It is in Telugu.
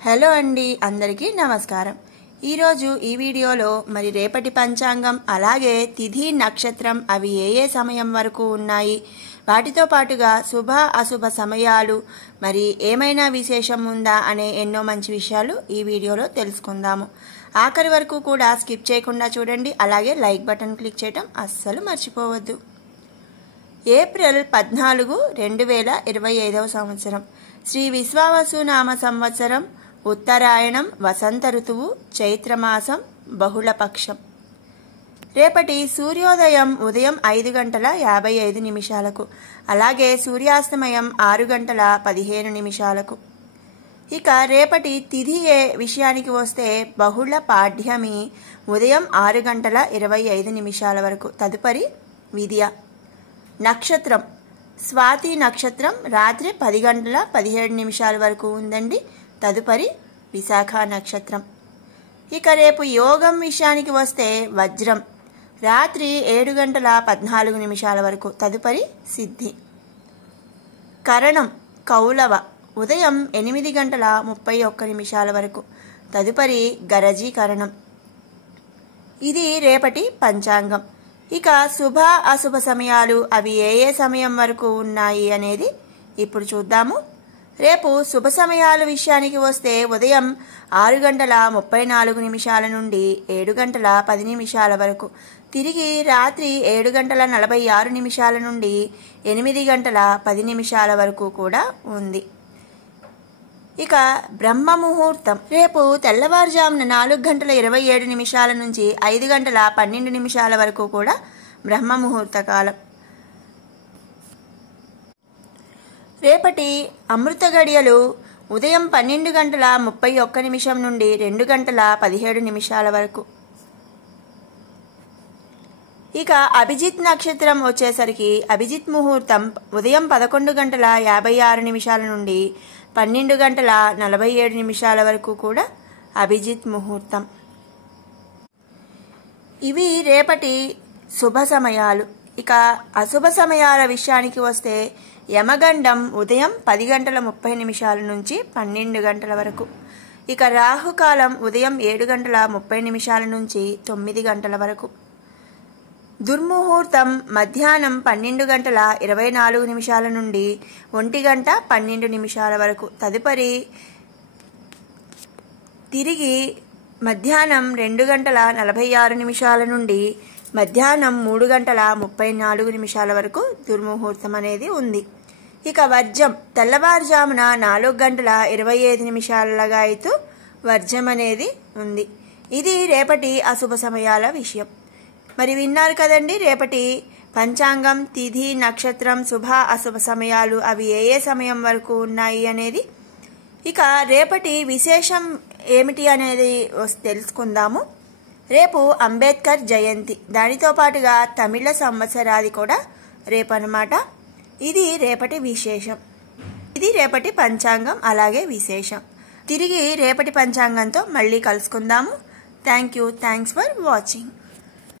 హలో అండి, అందరికీ నమస్కారం. ఈరోజు ఈ వీడియోలో మరి రేపటి పంచాంగం, అలాగే తిథి నక్షత్రం అవి ఏ సమయం వరకు ఉన్నాయి, వాటితో పాటుగా శుభ అశుభ సమయాలు, మరి ఏమైనా విశేషం ఉందా అనే ఎన్నో మంచి విషయాలు ఈ వీడియోలో తెలుసుకుందాము. ఆఖరి వరకు కూడా స్కిప్ చేయకుండా చూడండి. అలాగే లైక్ బటన్ క్లిక్ చేయడం అస్సలు మర్చిపోవద్దు. ఏప్రిల్ 14, 2025 సంవత్సరం శ్రీ విశ్వావసు నామ సంవత్సరం, ఉత్తరాయణం, వసంత ఋతువు, చైత్రమాసం, బహుళపక్షం. రేపటి సూర్యోదయం ఉదయం 5:55 అలాగే సూర్యాస్తమయం 6:15. ఇక రేపటి తిథి విషయానికి వస్తే బహుళ పాడ్యమి ఉదయం 6:25 వరకు. తదుపరి విద్య. నక్షత్రం స్వాతి నక్షత్రం రాత్రి 10:17 వరకు ఉందండి. తదుపరి విశాఖ నక్షత్రం. ఇక రేపు యోగం విషయానికి వస్తే వజ్రం రాత్రి 7:14 వరకు. తదుపరి సిద్ధి. కరణం కౌలవ ఉదయం 8:31 వరకు. తదుపరి గరజీకరణం. ఇది రేపటి పంచాంగం. ఇక శుభ అశుభ సమయాలు అవి ఏ సమయం వరకు ఉన్నాయి అనేది ఇప్పుడు చూద్దాము. రేపు శుభ సమయాల విషయానికి వస్తే ఉదయం 6:34 నుండి 7:10 వరకు, తిరిగి రాత్రి 7:46 నుండి 8:10 వరకు కూడా ఉంది. ఇక బ్రహ్మ ముహూర్తం రేపు తెల్లవారుజామున 4:27 నుంచి 5:12 వరకు కూడా బ్రహ్మ ముహూర్త కాలం. రేపటి అమృత గడియలు ఉదయం 12:31 నుండి 2:17 వరకు. ఇక అభిజిత్ నక్షత్రం వచ్చేసరికి అభిజిత్ ముహూర్తం ఉదయం 11:56 నుండి 12:47 వరకు కూడా అభిజిత్ ముహూర్తం. ఇవి రేపటి శుభ సమయాలు. ఇక అశుభ సమయాల విషయానికి వస్తే యమగండం ఉదయం 10:30 నుంచి 12 వరకు. ఇక రాహుకాలం ఉదయం 7:30 నుంచి 9 వరకు. దుర్ముహూర్తం మధ్యాహ్నం 12:24 నుండి 1:12 వరకు. తదుపరి తిరిగి మధ్యాహ్నం 2:46 నుండి మధ్యాహ్నం 3:34 వరకు దుర్ముహూర్తం అనేది ఉంది. ఇక వర్జం తెల్లవారుజామున 4:25 అయితే వర్జం అనేది ఉంది. ఇది రేపటి అశుభ సమయాల విషయం. మరి విన్నారు కదండి రేపటి పంచాంగం, తిథి నక్షత్రం, శుభ అశుభ సమయాలు అవి ఏ సమయం వరకు ఉన్నాయి అనేది. ఇక రేపటి విశేషం ఏమిటి అనేది తెలుసుకుందాము. రేపు అంబేద్కర్ జయంతి, దానితో పాటుగా తమిళ సంవత్సరాది కూడా రేపు అన్నమాట. ఇది రేపటి విశేషం. ఇది రేపటి పంచాంగం అలాగే విశేషం. తిరిగి రేపటి పంచాంగంతో మళ్ళీ కలుసుకుందాము. Thanks for watching.